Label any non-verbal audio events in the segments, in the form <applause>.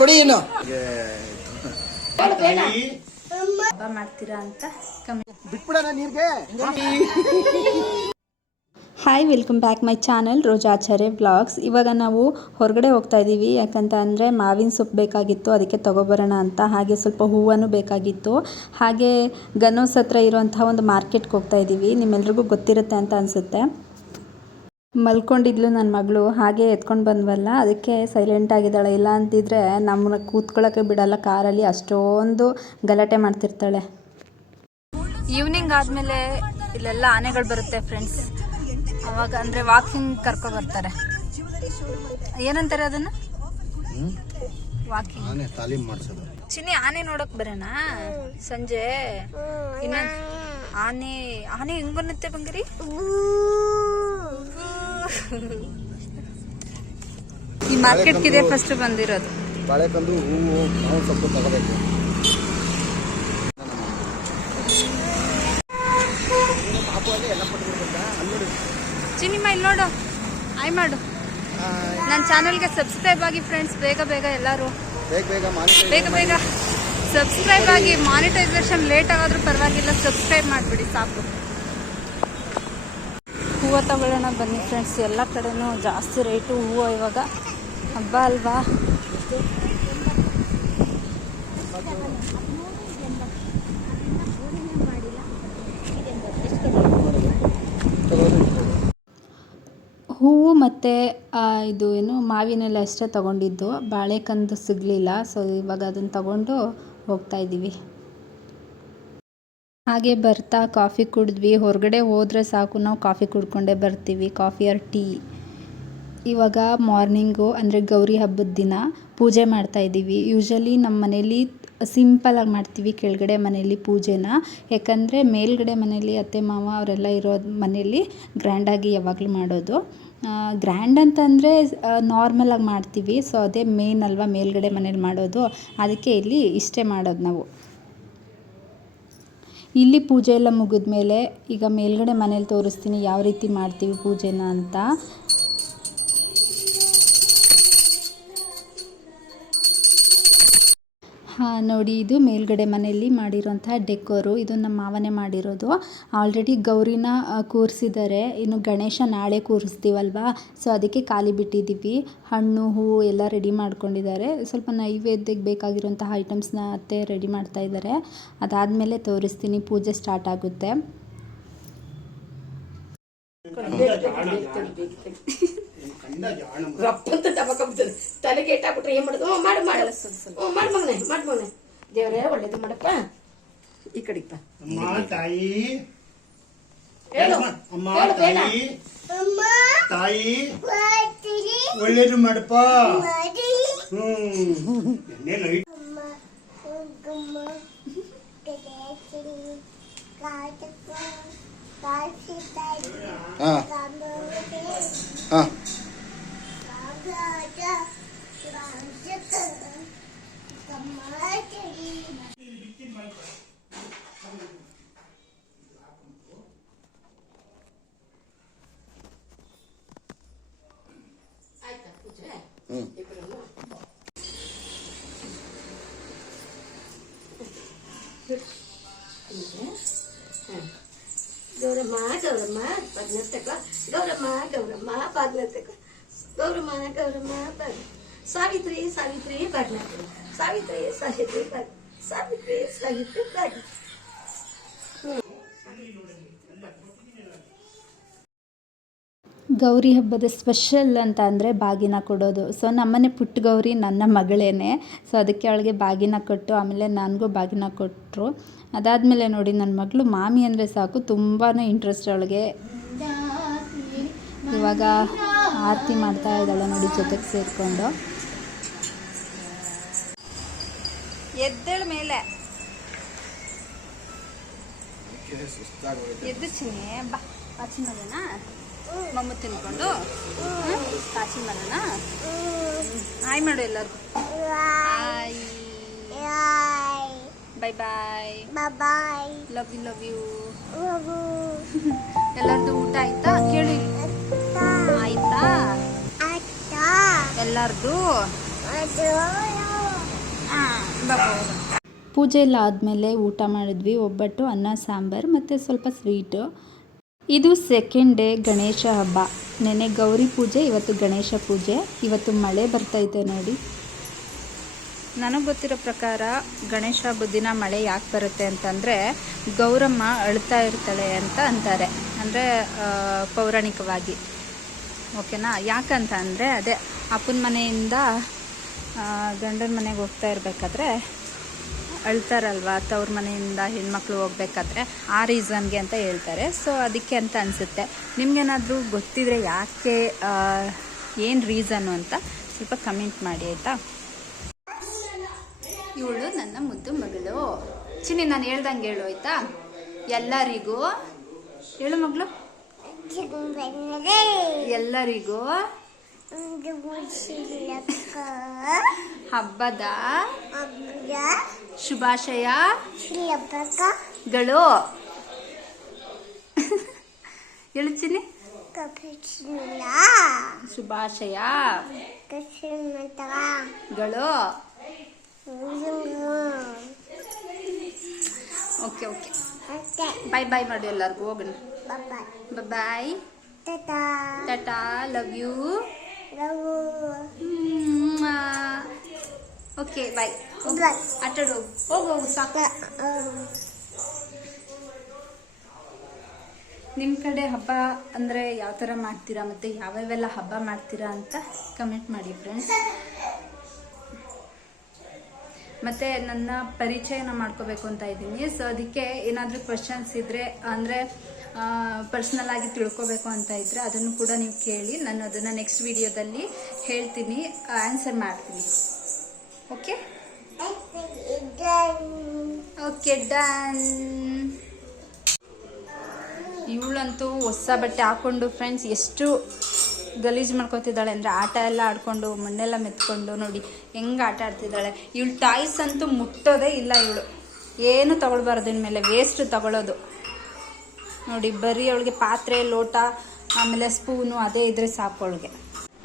ಕೊಡಿ ಏನು hi welcome back my channel Rojacharya blogs ಇವಾಗ ನಾವು ಹೊರಗಡೆ ಹೋಗ್ತಾ ಇದ್ದೀವಿ ಯಾಕಂತ ಅಂದರೆ ಮಾವಿನ ಸೊಪ್ಪು ಬೇಕಾಗಿತ್ತು, ಅದಕ್ಕೆ ತಗೋಬರೋಣ ಅಂತ. ಹಾಗೆ ಸ್ವಲ್ಪ ಹೂವನ್ನು ಬೇಕಾಗಿತ್ತು. ಹಾಗೆ ಗನೋಸ್ ಹತ್ರ ಇರುವಂತಹ ಒಂದು ಮಾರ್ಕೆಟ್ಗೆ ಹೋಗ್ತಾ ಇದ್ದೀವಿ ನಿಮ್ಮೆಲ್ರಿಗೂ ಗೊತ್ತಿರುತ್ತೆ ಅಂತ ಅನಿಸುತ್ತೆ. ಮಲ್ಕೊಂಡಿದ್ಲು ನನ್ನ ಮಗಳು ಹಾಗೆ ಎತ್ಕೊಂಡು ಬಂದ್ವಲ್ಲ ಅದಕ್ಕೆ ಸೈಲೆಂಟ್ ಆಗಿದ್ದಾಳೆ. ಇಲ್ಲ ಅಂತಿದ್ರೆ ನಮ್ಮನ್ನ ಕೂತ್ಕೊಳ್ಳೋಕ್ಕೆ ಬಿಡಲ್ಲ ಕಾರಲ್ಲಿ ಅಷ್ಟೊಂದು ಗಲಾಟೆ ಮಾಡ್ತಿರ್ತಾಳೆ. ಈವ್ನಿಂಗ್ ಆದಮೇಲೆ ಇಲ್ಲೆಲ್ಲ ಆನೆಗಳು ಬರುತ್ತೆ ಫ್ರೆಂಡ್ಸ್ ಅವಾಗ ಅಂದರೆ ವಾಕಿಂಗ್ ಕರ್ಕೊ ಬರ್ತಾರೆ. ಏನಂತಾರೆ ಅದನ್ನು? ವಾಕಿಂಗ್ ನಾನೇ ತಾಲೀಮ್ ಮಾಡಿಸೋದು. ಚಿನ್ನಿ ಆನೆ ನೋಡಕ್ ಬರೋಣ ಸಂಜೆ? ಇನ್ನ ಆನೆ ಆನೆ ಹೆಂಗ್ ಬಂಗಿರಿ? ಬಂಗಾರಿ ಈ ಮಾರ್ಕೆಟ್ಗೆ ಇದೆ ಫಸ್ಟ್ ಬಂದಿರೋದು. ಬಾಳೆಕಂದು ಹೂವು ನಾವು ಸ್ವಲ್ಪ ತಗೋಬೇಕು. ಚಿನ್ನಿಮ್ಮ ಇಲ್ಲಿ ನೋಡು. ಆಯ್ ಮಾಡು. ನನ್ನ ಚಾನಲ್ಗೆ ಸಬ್ಸ್ಕ್ರೈಬ್ ಆಗಿ ಫ್ರೆಂಡ್ಸ್ ಬೇಗ ಬೇಗ ಎಲ್ಲರೂ. ಬೇಗ ಬೇಗ ಬೇಗ ಬೇಗ ಸಬ್ಸ್ಕ್ರೈಬ್ ಆಗಿ ಮಾನಿಟೈಸೇಷನ್ ಲೇಟ್ ಆಗಾದ್ರೂ ಪರವಾಗಿಲ್ಲ ಸಬ್ಸ್ಕ್ರೈಬ್ ಮಾಡಿಬಿಡಿ ಸಾಕು. ಹೂವು ತಗೊಳ್ಳೋಣ ಬನ್ನಿ ಫ್ರೆಂಡ್ಸ್ ಎಲ್ಲ ಕಡೆನೂ ಜಾಸ್ತಿ ರೇಟು ಹೂವು ಇವಾಗ ಹಬ್ಬ ಅಲ್ವಾ? ಹೂವು ಮತ್ತು ಇದು ಏನು ಮಾವಿನೆಲ್ಲ ಅಷ್ಟೇ ತಗೊಂಡಿದ್ದು. ಬಾಳೆಕಂದು ಸಿಗಲಿಲ್ಲ ಸೊ ಇವಾಗ ಅದನ್ನು ತಗೊಂಡು ಹೋಗ್ತಾ ಇದ್ದೀವಿ ಹಾಗೆ ಬರ್ತಾ ಕಾಫಿ ಕುಡಿದ್ವಿ. ಹೊರಗಡೆ ಹೋದರೆ ಸಾಕು, ನಾವು ಕಾಫಿ ಕುಡ್ಕೊಂಡೇ ಬರ್ತೀವಿ. Coffee or tea. ಇವಾಗ ಮಾರ್ನಿಂಗು ಅಂದರೆ ಗೌರಿ ಹಬ್ಬದ ದಿನ ಪೂಜೆ ಮಾಡ್ತಾ ಇದ್ದೀವಿ. ಯೂಶಲಿ ನಮ್ಮ ಮನೇಲಿ ಸಿಂಪಲಾಗಿ ಮಾಡ್ತೀವಿ ಕೆಳಗಡೆ ಮನೆಯಲ್ಲಿ ಪೂಜೆನ. ಯಾಕಂದರೆ ಮೇಲ್ಗಡೆ ಮನೆಯಲ್ಲಿ ಅತ್ತೆ, ಮಾವ ಅವರೆಲ್ಲ ಇರೋ ಮನೆಯಲ್ಲಿ ಗ್ರ್ಯಾಂಡಾಗಿ ಯಾವಾಗಲೂ ಮಾಡೋದು. ಗ್ರ್ಯಾಂಡ್ ಅಂತಂದರೆ ನಾರ್ಮಲಾಗಿ ಮಾಡ್ತೀವಿ. ಸೊ ಅದೇ ಮೇನ್ ಅಲ್ವಾ ಮೇಲ್ಗಡೆ ಮನೇಲಿ ಮಾಡೋದು. ಅದಕ್ಕೆ ಇಲ್ಲಿ ಇಷ್ಟೇ ಮಾಡೋದು ನಾವು. ಇಲ್ಲಿ ಪೂಜೆ ಎಲ್ಲ ಮುಗಿದ್ಮೇಲೆ ಈಗ ಮೇಲ್ಗಡೆ ಮನೇಲಿ ತೋರಿಸ್ತೀನಿ ಯಾವ ರೀತಿ ಮಾಡ್ತೀವಿ ಪೂಜೆನ ಅಂತ. ನೋಡಿ, ಇದು ಮೇಲ್ಗಡೆ ಮನೆಯಲ್ಲಿ ಮಾಡಿರುವಂತಹ ಡೆಕೋರು. ಇದು ನಮ್ಮ ಮಾವನೇ ಮಾಡಿರೋದು. ಆಲ್ರೆಡಿ ಗೌರಿನ ಕೂರಿಸಿದ್ದಾರೆ. ಇನ್ನು ಗಣೇಶ ನಾಳೆ ಕೂರಿಸ್ತೀವಲ್ವಾ? ಸೊ ಅದಕ್ಕೆ ಖಾಲಿ ಬಿಟ್ಟಿದ್ದೀವಿ. ಹಣ್ಣು, ಹೂವು ಎಲ್ಲ ರೆಡಿ ಮಾಡ್ಕೊಂಡಿದ್ದಾರೆ. ಸ್ವಲ್ಪ ನೈವೇದ್ಯಕ್ಕೆ ಬೇಕಾಗಿರುವಂತಹ ಐಟಮ್ಸ್ನ ಅತ್ತೆ ರೆಡಿ ಮಾಡ್ತಾ ಇದ್ದಾರೆ. ಅದಾದಮೇಲೆ ತೋರಿಸ್ತೀನಿ. ಪೂಜೆ ಸ್ಟಾರ್ಟ್ ಆಗುತ್ತೆ. ರಪ್ಪಂತ ಟಬಕಬ್ತದೆ ತಲೆಗೆ ಇಟ್ಟಾಕ್ಬಿಟ್ರೆ ಏನ್ ಮಾಡೋದು ಹ್ಞೂ ಮಾಡು ಮಾಡು ಹ್ಞೂ ಮಾಡು ಮಗನೆ ಮಾಡು ಮಗನೆ ದೇವರೇ ಒಳ್ಳೇದು ಮಾಡಪ್ಪ ಈ ಕಡೆಪ್ಪ ಅಮ್ಮ ತಾಯಿ ಹೇಳು ಅಮ್ಮ ಹೇಳು ಬೇಡ ತಾಯಿ ತಾಯಿ ಒಳ್ಳೇದು ಮಾಡಪ್ಪ ಹ್ಮ್ ಎಣ್ಣೆ ಲೈಟ್ ಹಾಂ ಹಾಂ ಗೌರಮ್ಮ ಗೌರಮ್ಮ ಪದ್ನತ್ತಕ ಗೌರಮ್ಮ ಗೌರಮ್ಮ ಪದ್ನತ್ತಕ ಗೌರಮ್ಮ ಗೌರಮ್ಮ ಪದ್ ಸಾವಿತ್ರಿ ಸಾವಿತ್ರಿ ಪದ್ನತ್ತಕ ಸಾವಿತ್ರಿ ಸಾವಿತ್ರಿ ಪದ್ ಸಾವಿತ್ರಿ ಸಾವಿತ್ರಿ ಪದ್ ಗೌರಿ ಹಬ್ಬದ ಸ್ಪೆಷಲ್ ಅಂತ ಅಂದರೆ ಬಾಗಿನ ಕೊಡೋದು. ಸೊ ನಮ್ಮನೆ ಪುಟ್ಟ ಗೌರಿ ನನ್ನ ಮಗಳೇನೆ. ಸೊ ಅದಕ್ಕೆ ಅವಳಿಗೆ ಬಾಗಿನ ಕೊಟ್ಟು, ಆಮೇಲೆ ನನಗೂ ಬಾಗಿನ ಕೊಟ್ಟರು ಅದಾದಮೇಲೆ ನೋಡಿ ನನ್ನ ಮಗಳು ಮಾಮಿ ಅಂದರೆ ಸಾಕು ತುಂಬಾ ಇಂಟ್ರೆಸ್ಟ್ ಅವಳಿಗೆ. ಇವಾಗ ಆರತಿ ಮಾಡ್ತಾ ಇದ್ದಾಳೆ ನೋಡಿ, ಜೊತೆಗೆ ಸೇರಿಕೊಂಡು. ಎದ್ದೇಳ ಮೇಲೆ. ಎದ್ದು ಚಿನ್ನೆ, ಬಾ. ಕಾಚಿನ ಮರನಾ ಮಮ್ಮ ತಿನ್ಕೊಂಡು ಕಾಶಿ ಮಾಡೋಣ. ಆಯ್ ಹಾಯ್ ಮಾಡು ಎಲ್ಲರಿಗೂ. Hi bye bye love you love you ಎಲ್ಲರದು ಊಟ ಆಯ್ತಾ? ಕೇಳಿ ಆಯ್ತಾ. ಎಲ್ಲರದು? ಪೂಜೆ ಎಲ್ಲ ಆದಮೇಲೆ ಊಟ ಮಾಡಿದ್ವಿ. ಒಬ್ಬಟ್ಟು ಅನ್ನ ಸಾಂಬಾರು ಮತ್ತು ಸ್ವಲ್ಪ ಸ್ವೀಟು ಇದು ಸೆಕೆಂಡ್ ಡೇ ಗಣೇಶ ಹಬ್ಬ. ನೆನೆ ಗೌರಿ ಪೂಜೆ, ಇವತ್ತು ಗಣೇಶ ಪೂಜೆ. ಇವತ್ತು ಮಳೆ ಬರ್ತೈತೆ ನೋಡಿ. ನನಗೆ ಗೊತ್ತಿರೋ ಪ್ರಕಾರ ಗಣೇಶ ಹಬ್ಬದ ದಿನ ಮಳೆ ಯಾಕೆ ಬರುತ್ತೆ ಅಂತಂದರೆ ಗೌರಮ್ಮ ಅಳ್ತಾ ಇರ್ತಾಳೆ ಅಂತ ಅಂತಾರೆ. ಅಂದರೆ ಪೌರಾಣಿಕವಾಗಿ. ಓಕೆನಾ? ಯಾಕಂತ ಅಂದರೆ ಅದೇ ಅಪ್ಪನ ಮನೆಯಿಂದ ಗಂಡನ ಮನೆಗೆ ಹೋಗ್ತಾ ಇರಬೇಕಾದ್ರೆ ಅಳ್ತಾರಲ್ವ? ತವ್ರ ಮನೆಯಿಂದ ಹೆಣ್ಮಕ್ಳು ಹೋಗ್ಬೇಕಾದ್ರೆ ಆ ರೀಸನ್ಗೆ ಅಂತ ಹೇಳ್ತಾರೆ. ಸೊ ಅದಕ್ಕೆ ಅಂತ ಅನಿಸುತ್ತೆ. ನಿಮ್ಗೇನಾದರೂ ಗೊತ್ತಿದ್ರೆ ಯಾಕೆ ಏನು ರೀಸನ್ನು ಅಂತ ಸ್ವಲ್ಪ ಕಮೆಂಟ್ ಮಾಡಿ ಆಯಿತಾ? ಇವಳು ನನ್ನ ಮುದ್ದು ಮಗಳು. ಚಿನ್ನಿ ನಾನು ಹೇಳ್ದಂಗೆ ಹೇಳು ಆಯಿತಾ? ಎಲ್ಲರಿಗೂ ಹೇಳು ಮಗಳು. ಎಲ್ಲರಿಗೂ ಹಬ್ಬದ ಶುಭಾಶಯಗಳು ಹೇಳ್ತೀನಿ ಶುಭಾಶಯ. ಗಳು. <laughs> Okay okay. ಬಾಯ್ ಬಾಯ್ ಮಾಡಿ ಎಲ್ಲರಿಗೂ ಹೋಗೋಣ. Bye tata love you okay bye ಆಟಾಡು. ಹೋಗು ಹೋಗು ಹೋಗು ಸಾಕು ನಿಮ್ಮ ಕಡೆ ಹಬ್ಬ ಅಂದರೆ ಯಾವ ಥರ ಮಾಡ್ತೀರಾ ಮತ್ತು ಯಾವ್ಯಾವೆಲ್ಲ ಹಬ್ಬ ಮಾಡ್ತೀರಾ ಅಂತ ಕಮೆಂಟ್ ಮಾಡಿ ಫ್ರೆಂಡ್ಸ್ ಮತ್ತು ನನ್ನ ಪರಿಚಯನ ಮಾಡ್ಕೋಬೇಕು ಅಂತ ಇದ್ದೀನಿ. ಸೊ ಅದಕ್ಕೆ ಏನಾದರೂ ಕ್ವಶನ್ಸ್ ಇದ್ದರೆ ಅಂದರೆ ಪರ್ಸ್ನಲ್ ಆಗಿ ತಿಳ್ಕೊಬೇಕು ಅಂತ ಇದ್ದರೆ ಅದನ್ನು ಕೂಡ ನೀವು ಕೇಳಿ. ನಾನು ಅದನ್ನು ನೆಕ್ಸ್ಟ್ ವಿಡಿಯೋದಲ್ಲಿ ಹೇಳ್ತೀನಿ ಆನ್ಸರ್ ಮಾಡ್ತೀನಿ. ಓಕೆ ಓಕೆ ಡನ್ ಇವಳಂತೂ ಹೊಸ ಬಟ್ಟೆ ಹಾಕೊಂಡು ಫ್ರೆಂಡ್ಸ್ ಎಷ್ಟು ಗಲೀಜು ಮಾಡ್ಕೊತಿದ್ದಾಳೆ ಅಂದರೆ ಆಟ ಎಲ್ಲ ಆಡ್ಕೊಂಡು ಮಣ್ಣೆಲ್ಲ ಮೆತ್ಕೊಂಡು ನೋಡಿ ಹೆಂಗೆ ಆಟ ಆಡ್ತಿದ್ದಾಳೆ. ಇವಳು ಟಾಯ್ಸ್ ಅಂತೂ ಮುಟ್ಟೋದೇ ಇಲ್ಲ ಇವಳು. ಏನು ತೊಗೊಳ್ಬಾರ್ದು ಇನ್ಮೇಲೆ ವೇಸ್ಟ್ ತಗೊಳ್ಳೋದು ನೋಡಿ ಬರೀ ಅವಳಿಗೆ ಪಾತ್ರೆ ಲೋಟ ಆಮೇಲೆ ಸ್ಪೂನು ಅದೇ ಇದ್ರೆ ಸಾಕು ಅವಳಿಗೆ.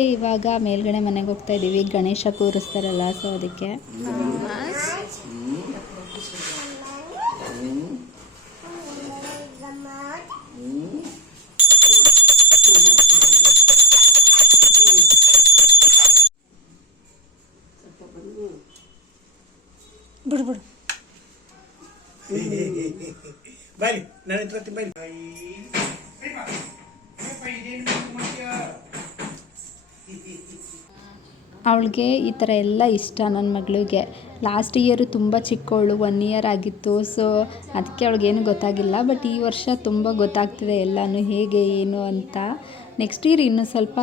ಇವಾಗ ಮೇಲ್ಗಡೆ ಮನೆಗೆ ಹೋಗ್ತಾ ಇದ್ದೀವಿ. ಗಣೇಶ ಕೂರಿಸ್ತಾರಲ್ಲ ಸೊ ಅದಕ್ಕೆ. ಬಿಡು ಬಿಡು. <laughs> ಬನ್ನಿ ನನ್ನ ಹತ್ರ ಬನ್ನಿ. ಅವಳಿಗೆ ಈ ಥರ ಎಲ್ಲ ಇಷ್ಟ ನನ್ನ ಮಗಳಿಗೆ. ಲಾಸ್ಟ್ ಇಯರು ತುಂಬ ಚಿಕ್ಕವಳು ಒನ್ ಇಯರ್ ಆಗಿತ್ತು ಸೊ ಅದಕ್ಕೆ ಅವಳಿಗೇನು ಗೊತ್ತಾಗಿಲ್ಲ ಬಟ್ ಈ ವರ್ಷ ತುಂಬ ಗೊತ್ತಾಗ್ತಿದೆ ಎಲ್ಲನೂ, ಹೇಗೆ, ಏನು ಅಂತ. ನೆಕ್ಸ್ಟ್ ಇಯರ್ ಇನ್ನೂ ಸ್ವಲ್ಪ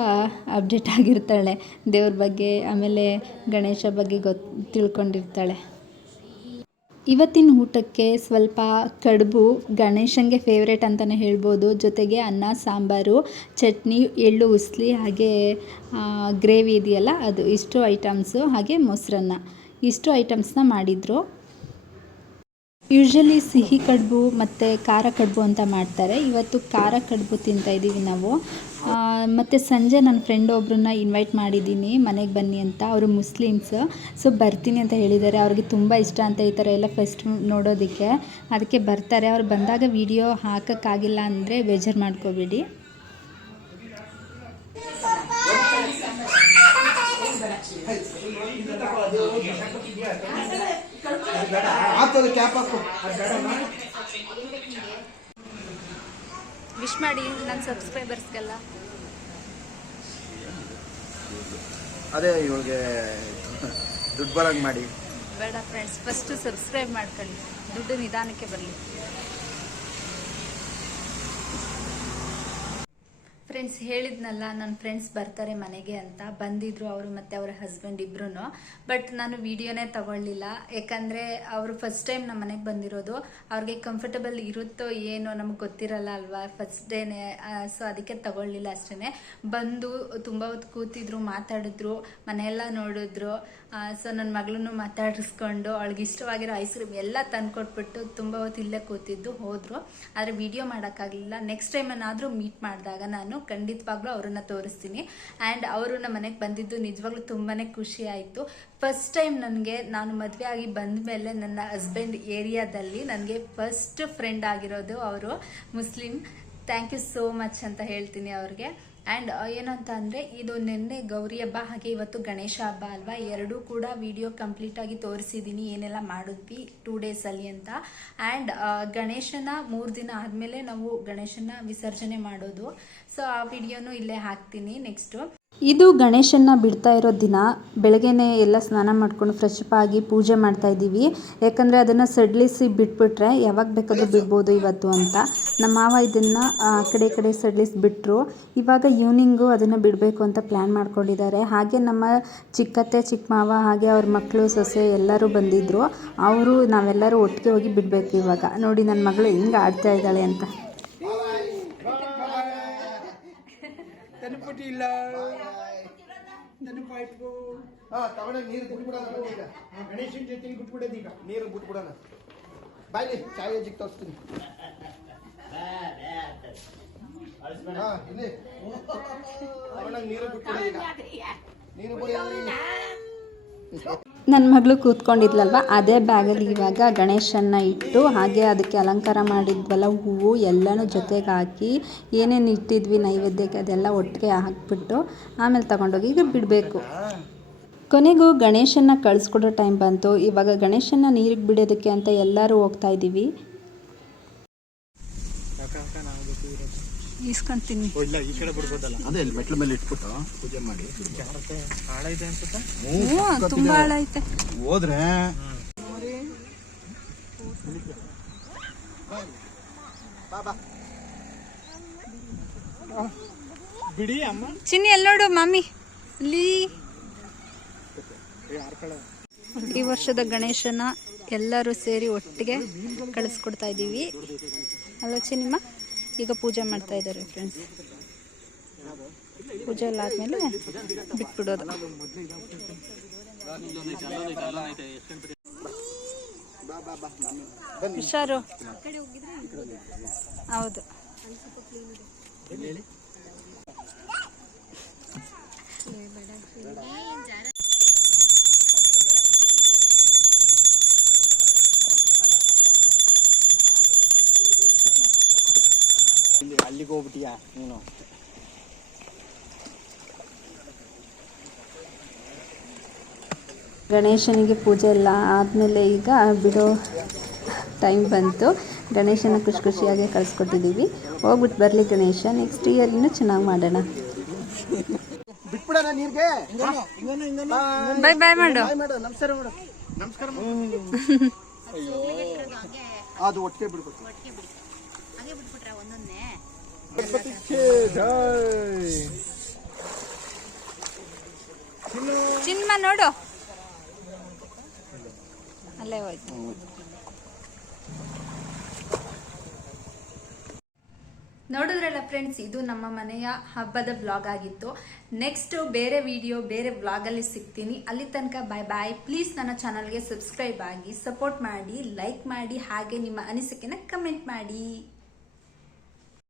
ಅಪ್ಡೇಟ್ ಆಗಿರ್ತಾಳೆ, ದೇವ್ರ ಬಗ್ಗೆ, ಆಮೇಲೆ ಗಣೇಶ ಬಗ್ಗೆ ಗೊತ್ತು ತಿಳ್ಕೊಂಡಿರ್ತಾಳೆ. ಇವತ್ತಿನ ಊಟಕ್ಕೆ ಸ್ವಲ್ಪ ಕಡುಬು, ಗಣೇಶನಿಗೆ ಫೇವ್ರೇಟ್ ಅಂತಲೇ ಹೇಳ್ಬೋದು. ಜೊತೆಗೆ ಅನ್ನ, ಸಾಂಬಾರು, ಚಟ್ನಿ, ಎಳ್ಳು, ಉಸ್ಲಿ, ಹಾಗೆ ಗ್ರೇವಿ ಇದೆಯಲ್ಲ, ಅದು ಇಷ್ಟು ಐಟಮ್ಸು ಹಾಗೆ ಮೊಸರನ್ನ. ಇಷ್ಟು ಐಟಮ್ಸ್ನ ಮಾಡಿದರು. ಯೂಶ್ವಲಿ ಸಿಹಿ ಕಡುಬು ಮತ್ತು ಖಾರ ಕಡುಬು ಅಂತ ಮಾಡ್ತಾರೆ. ಇವತ್ತು ಖಾರ ಕಡುಬು ತಿಂತಾಯಿದ್ದೀವಿ ನಾವು. ಮತ್ತು ಸಂಜೆ ನನ್ನ ಫ್ರೆಂಡ್ ಒಬ್ಬರನ್ನ ಇನ್ವೈಟ್ ಮಾಡಿದ್ದೀನಿ, ಮನೆಗೆ ಬನ್ನಿ ಅಂತ. ಅವರು ಮುಸ್ಲಿಮ್ಸ್. ಸೊ ಬರ್ತೀನಿ ಅಂತ ಹೇಳಿದ್ದಾರೆ. ಅವ್ರಿಗೆ ತುಂಬ ಇಷ್ಟ ಅಂತ ಈ ಥರ ಎಲ್ಲ ಫೆಸ್ಟ್ ನೋಡೋದಕ್ಕೆ. ಅದಕ್ಕೆ ಬರ್ತಾರೆ. ಅವ್ರು ಬಂದಾಗ ವೀಡಿಯೋ ಹಾಕೋಕ್ಕಾಗಿಲ್ಲ ಅಂದರೆ ಬೇಜಾರು ಮಾಡ್ಕೋಬೇಡಿ. ಆಗ್ತದೆ ಕ್ಯಾಪ್ ಹಾಕು. ವಿಶ್ ಮಾಡಿ ನನ್ನ ಸಬ್ಸ್ಕ್ರೈಬರ್ಸ್ಗೆಲ್ಲ ಅದೇ ಇವಳಿಗೆ ದುಡ್ಡು ಬರಂಗೆ ಮಾಡಿ. ಬೇಡ ಫ್ರೆಂಡ್ಸ್ ಫಸ್ಟು ಸಬ್ಸ್ಕ್ರೈಬ್ ಮಾಡ್ಕೊಳ್ಳಿ. ದುಡ್ಡು ನಿಧಾನಕ್ಕೆ ಬರಲಿ. ಫ್ರೆಂಡ್ಸ್ ಹೇಳಿದ್ನಲ್ಲ ನನ್ನ ಫ್ರೆಂಡ್ಸ್ ಬರ್ತಾರೆ ಮನೆಗೆ ಅಂತ. ಬಂದಿದ್ರು ಅವರು ಮತ್ತು ಅವರ ಹಸ್ಬೆಂಡ್ ಇಬ್ರು ಬಟ್ ನಾನು ವಿಡಿಯೋನೇ ತಗೊಳ್ಳಿಲ್ಲ. ಯಾಕಂದರೆ ಅವರು ಫಸ್ಟ್ ಟೈಮ್ ನಮ್ಮ ಮನೆಗೆ ಬಂದಿರೋದು. ಅವ್ರಿಗೆ ಕಂಫರ್ಟಬಲ್ ಇರುತ್ತೋ ಏನೋ ನಮ್ಗೆ ಗೊತ್ತಿರಲ್ಲ ಅಲ್ವಾ ಫಸ್ಟ್ ಡೇನೆ ಸೊ ಅದಕ್ಕೆ ತಗೊಳ್ಳಿಲ್ಲ ಅಷ್ಟೇ ಬಂದು ತುಂಬ ಹೊತ್ತು ಕೂತಿದ್ರು, ಮಾತಾಡಿದ್ರು, ಮನೆಯೆಲ್ಲ ನೋಡಿದ್ರು. ಸೊ ನನ್ನ ಮಗಳನ್ನು ಮಾತಾಡಿಸ್ಕೊಂಡು ಅವಳಿಗೆ ಇಷ್ಟವಾಗಿರೋ ಐಸ್ ಕ್ರೀಮ್ ಎಲ್ಲ ತಂದ್ಕೊಟ್ಬಿಟ್ಟು ತುಂಬ ಹೊತ್ತು ಇಲ್ಲೇ ಕೂತಿದ್ದು, ಹೋದರು. ಆದರೆ ವಿಡಿಯೋ ಮಾಡೋಕ್ಕಾಗಲಿಲ್ಲ. ನೆಕ್ಸ್ಟ್ ಟೈಮ್ ಏನಾದರೂ ಮೀಟ್ ಮಾಡಿದಾಗ ನಾನು ಖಂಡಿತವಾಗ್ಲೂ ಅವ್ರನ್ನ ತೋರಿಸ್ತೀನಿ. ಆ್ಯಂಡ್ ಅವರು ನಮ್ಮ ಮನೆಗೆ ಬಂದಿದ್ದು ನಿಜವಾಗ್ಲೂ ತುಂಬಾ ಖುಷಿ ಆಯಿತು. ಫಸ್ಟ್ ಟೈಮ್ ನನಗೆ ನಾನು ಮದುವೆ ಆಗಿ ಬಂದ ಮೇಲೆ ನನ್ನ ಹಸ್ಬೆಂಡ್ ಏರಿಯಾದಲ್ಲಿ ನನಗೆ ಫಸ್ಟ್ ಫ್ರೆಂಡ್ ಆಗಿರೋದು ಅವರು, Muslim. Thank you so much ಅಂತ ಹೇಳ್ತೀನಿ ಅವ್ರಿಗೆ. ಆ್ಯಂಡ್ ಏನಂತ ಅಂದರೆ ಇದು ನಿನ್ನೆ ಗೌರಿ ಹಬ್ಬ, ಹಾಗೆ ಇವತ್ತು ಗಣೇಶ ಹಬ್ಬ ಅಲ್ವಾ? ಎರಡೂ ಕೂಡ ವಿಡಿಯೋ ಕಂಪ್ಲೀಟಾಗಿ ತೋರಿಸಿದ್ದೀನಿ ಏನೆಲ್ಲ ಮಾಡಿದ್ವಿ ಟೂ ಡೇಸಲ್ಲಿ ಅಂತ. ಆ್ಯಂಡ್ ಗಣೇಶನ ಮೂರು ದಿನ ಆದಮೇಲೆ ನಾವು ಗಣೇಶನ ವಿಸರ್ಜನೆ ಮಾಡೋದು. ಸೊ ಆ ವಿಡಿಯೋನು ಇಲ್ಲೇ ಹಾಕ್ತೀನಿ ನೆಕ್ಸ್ಟು ಇದು ಗಣೇಶನ್ನ ಬಿಡ್ತಾ ಇರೋ ದಿನ. ಬೆಳಗ್ಗೆನೆ ಎಲ್ಲ ಸ್ನಾನ ಮಾಡ್ಕೊಂಡು ಫ್ರೆಶ್ ಅಪ್ ಆಗಿ ಪೂಜೆ ಮಾಡ್ತಾ ಇದ್ದೀವಿ. ಯಾಕಂದರೆ ಅದನ್ನು ಸಡ್ಲಿಸಿ ಬಿಟ್ಬಿಟ್ರೆ ಯಾವಾಗ ಬೇಕಾದರೂ ಬಿಡ್ಬೋದು ಇವತ್ತು ಅಂತ. ನಮ್ಮ ಮಾವ ಇದನ್ನು, ಆ, ಕಡೆ ಕಡೆ ಸಡ್ಲಿಸಿ ಬಿಟ್ಟರು ಇವಾಗ ಈವ್ನಿಂಗು ಅದನ್ನು ಬಿಡಬೇಕು ಅಂತ ಪ್ಲ್ಯಾನ್ ಮಾಡ್ಕೊಂಡಿದ್ದಾರೆ. ಹಾಗೆ ನಮ್ಮ ಚಿಕ್ಕತ್ತೆ, ಚಿಕ್ಕ ಮಾವ, ಹಾಗೆ ಅವ್ರ ಮಕ್ಕಳು ಸೊಸೆ ಎಲ್ಲರೂ ಬಂದಿದ್ದರು ಅವರು ನಾವೆಲ್ಲರೂ ಒಟ್ಟಿಗೆ ಹೋಗಿ ಬಿಡಬೇಕು ಇವಾಗ. ನೋಡಿ ನನ್ನ ಮಗಳು ಹೆಂಗೆ ಆಡ್ತಾ ಇದ್ದಾಳೆ ಅಂತ. ತನಪಟ್ಟಿ ಇಲ್ಲ ತನಪ ಇಟ್ಕೋ ಹಾ ತಗೊಂಡೋಗಿ ನೀರು ಬಿಟ್ಬಿಡೋಣ ಬನ್ನಿ ಈಗ ಗಣೇಶನ ಜೊತೆಗೆ ಬಿಟ್ಬಿಡೋದು ಈಗ ನೀರು ಬಿಟ್ಬಿಡೋಣ ಬಾಯ್ಲಿ ಚಾಯ್ ಅಜ್ಜಿಗೆ ತೋರಿಸ್ತೀನಿ ಹಾ ಇಲ್ಲಿ ತಗೊಂಡೋಗಿ ನೀರು ಬಿಟ್ಬಿಡೋಣ ಈಗ ನೀರು ಬಿಡಿ ನನ್ನ ಮಗಳು ಕೂತ್ಕೊಂಡಿದ್ಲಲ್ವ? ಅದೇ ಬ್ಯಾಗಲ್ಲಿ ಇವಾಗ ಗಣೇಶನ್ನ ಇಟ್ಟು ಹಾಗೆ ಅದಕ್ಕೆ ಅಲಂಕಾರ ಮಾಡಿದ್ವಲ್ಲ, ಹೂವು ಎಲ್ಲನೂ ಜೊತೆಗೆ ಹಾಕಿ ಏನೇನು ಇಟ್ಟಿದ್ವಿ ನೈವೇದ್ಯಕ್ಕೆ ಅದೆಲ್ಲ ಒಟ್ಟಿಗೆ ಹಾಕ್ಬಿಟ್ಟು ಆಮೇಲೆ ತಗೊಂಡೋಗಿ ಈಗ ಬಿಡಬೇಕು. ಕೊನೆಗೂ ಗಣೇಶನ್ನ ಕಳಿಸ್ಕೊಡೋ ಟೈಮ್ ಬಂತು. ಇವಾಗ ಗಣೇಶನ್ನ ನೀರಿಗೆ ಬಿಡೋದಕ್ಕೆ ಅಂತ ಎಲ್ಲರೂ ಹೋಗ್ತಾ ಇದ್ದೀವಿ ಈಸ್ಕೊಂತೀನಿ. ಇಲ್ಲ ಈ ಕಡೆ ಬಿಡ್ಬೋದಲ್ಲ. ಅದೇ ಇಲ್ಲಿ ಮೆಟ್ಲ ಮೇಲೆ ಇಟ್ಬಿಟ್ಟು ಪೂಜೆ ಮಾಡಿ. ಹಾಳ ಇದೆ ಅನ್ಸುತ್ತಾ? ತುಂಬ ಐತೆ. ಹೋದ್ರೆ ಬಾ ಬಾ ಬಿಡಿ ಅಮ್ಮ. ಚಿನ್ನಿ ಎಲ್ಲಿ ನೋಡು ಮಮ್ಮಿ ಲೀ. ಈ ವರ್ಷದ ಗಣೇಶನ ಎಲ್ಲರೂ ಸೇರಿ ಒಟ್ಟಿಗೆ ಕಳಿಸ್ಕೊಡ್ತಾ ಇದ್ದೀವಿ ಅಲ್ಲ ಚಿನ್ನಿಮ್ಮ. ಈಗ ಪೂಜೆ ಮಾಡ್ತಾ ಇದ್ದಾರೆ ಫ್ರೆಂಡ್ಸ್ ಪೂಜೆ ಎಲ್ಲ ಆದಮೇಲೆ ಬಿಟ್ಬಿಡೋದು. ಹುಷಾರು. ಹೌದು. ಇಲ್ಲಿ ನೀನು ಗಣೇಶನಿಗೆ ಪೂಜೆ ಎಲ್ಲ ಆದಮೇಲೆ ಈಗ ಬಿಡೋ ಟೈಮ್ ಬಂತು. ಗಣೇಶನ ಖುಷಿ ಖುಷಿಯಾಗಿ ಕಳಿಸ್ಕೊಟ್ಟಿದ್ದೀವಿ. ಹೋಗ್ಬಿಟ್ಟು ಬರಲಿ ಗಣೇಶ ನೆಕ್ಸ್ಟ್ ಇಯರ್ ಇನ್ನೂ ಚೆನ್ನಾಗಿ ಮಾಡೋಣ. ಬಿಟ್ಬಿಡೋಣ ನೀರಿಗೆ? ಬೈ ಬಾಯ್ ಮಾಡು. ನಮಸ್ಕಾರ ಮಾಡು. ನಮಸ್ಕಾರ ಅಯ್ಯೋ ಅದು ಒಟ್ಟಿಗೆ ಬಿಡ್ಬೇಕು. ಚಿನ್ಮ ನೋಡು. ಅಲ್ಲೇ ಹೋಯ್ತು. ನೋಡಿದ್ರಲ್ಲ ಫ್ರೆಂಡ್ಸ್ ಇದು ನಮ್ಮ ಮನೆಯ ಹಬ್ಬದ ಬ್ಲಾಗ್ ಆಗಿತ್ತು. ನೆಕ್ಸ್ಟ್ ಬೇರೆ ವಿಡಿಯೋ ಬೇರೆ ಬ್ಲಾಗಲ್ಲಿ ಸಿಗ್ತೀನಿ. ಅಲ್ಲಿ ತನಕ ಬಾಯ್ ಬಾಯ್ ಪ್ಲೀಸ್ ನನ್ನ ಚಾನಲ್ಗೆ ಸಬ್ಸ್ಕ್ರೈಬ್ ಆಗಿ ಸಪೋರ್ಟ್ ಮಾಡಿ ಲೈಕ್ ಮಾಡಿ, ಹಾಗೆ ನಿಮ್ಮ ಅನಿಸಿಕೆನ ಕಮೆಂಟ್ ಮಾಡಿ.